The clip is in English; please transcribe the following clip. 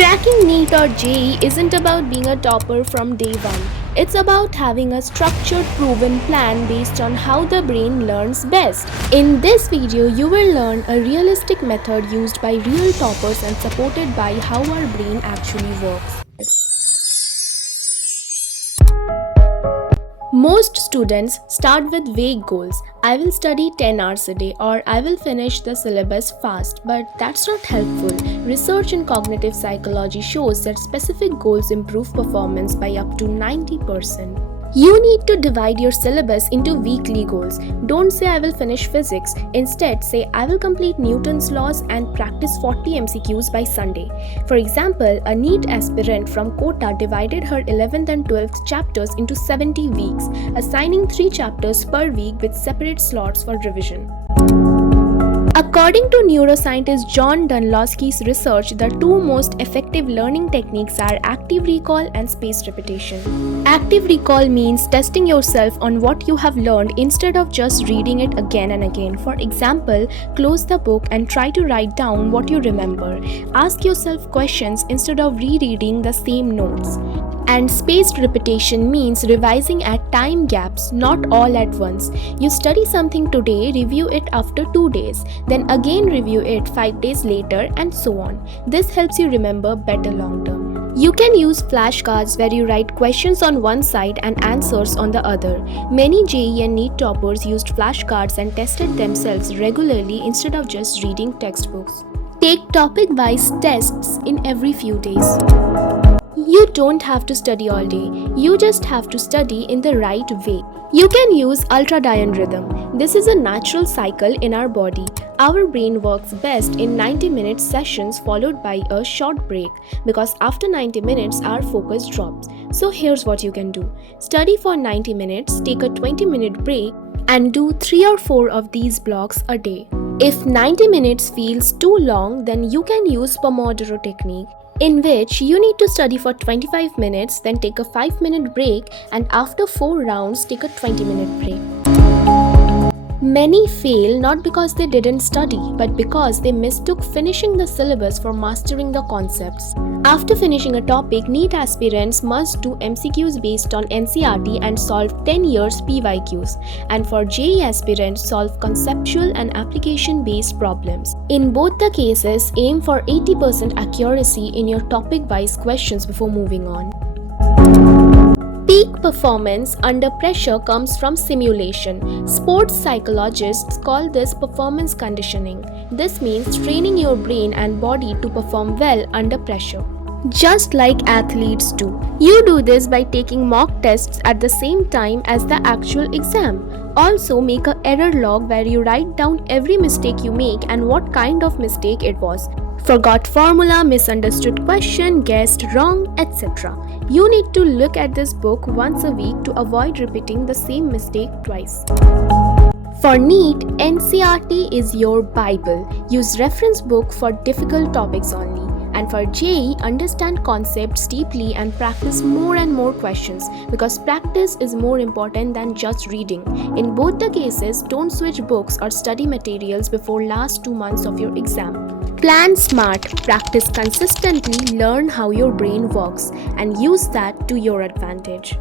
Cracking NEET or JEE isn't about being a topper from day one. It's about having a structured, proven plan based on how the brain learns best. In this video, you will learn a realistic method used by real toppers and supported by how our brain actually works. Most students start with vague goals. I will study 10 hours a day or I will finish the syllabus fast, but that's not helpful. Research in cognitive psychology shows that specific goals improve performance by up to 90%. You need to divide your syllabus into weekly goals. Don't say I will finish physics. Instead, say I will complete Newton's laws and practice 40 MCQs by Sunday. For example, a NEET aspirant from Kota divided her 11th and 12th chapters into 70 weeks, assigning 3 chapters per week with separate slots for revision. According to neuroscientist John Dunlowski's research, the two most effective learning techniques are active recall and spaced repetition. Active recall means testing yourself on what you have learned instead of just reading it again and again. For example, close the book and try to write down what you remember. Ask yourself questions instead of rereading the same notes. And spaced repetition means revising at time gaps, not all at once. You study something today, review it after 2 days, then again review it 5 days later, and so on. This helps you remember better long term. You can use flashcards where you write questions on one side and answers on the other. Many JEE and NEET toppers used flashcards and tested themselves regularly instead of just reading textbooks. Take topic-wise tests in every few days. You don't have to study all day, you just have to study in the right way. You can use ultradian rhythm. This is a natural cycle in our body. Our brain works best in 90-minute sessions followed by a short break because after 90 minutes our focus drops. So here's what you can do. Study for 90 minutes, take a 20-minute break and do 3 or 4 of these blocks a day. If 90 minutes feels too long, then you can use Pomodoro technique, in which you need to study for 25 minutes, then take a 5-minute break, and after 4 rounds, take a 20-minute break. Many fail not because they didn't study, but because they mistook finishing the syllabus for mastering the concepts. After finishing a topic, NEET aspirants must do MCQs based on NCERT and solve 10 years PYQs, and for JEE aspirants, solve conceptual and application-based problems. In both the cases, aim for 80% accuracy in your topic-wise questions before moving on. Peak performance under pressure comes from simulation. Sports psychologists call this performance conditioning. This means training your brain and body to perform well under pressure, just like athletes do. You do this by taking mock tests at the same time as the actual exam. Also, make an error log where you write down every mistake you make and what kind of mistake it was. Forgot formula, misunderstood question, guessed wrong, etc. You need to look at this book once a week to avoid repeating the same mistake twice. For NEET, NCERT is your Bible. Use reference book for difficult topics only. And for JEE, understand concepts deeply and practice more and more questions because practice is more important than just reading. In both the cases, don't switch books or study materials before last 2 months of your exam. Plan smart, practice consistently, learn how your brain works, and use that to your advantage.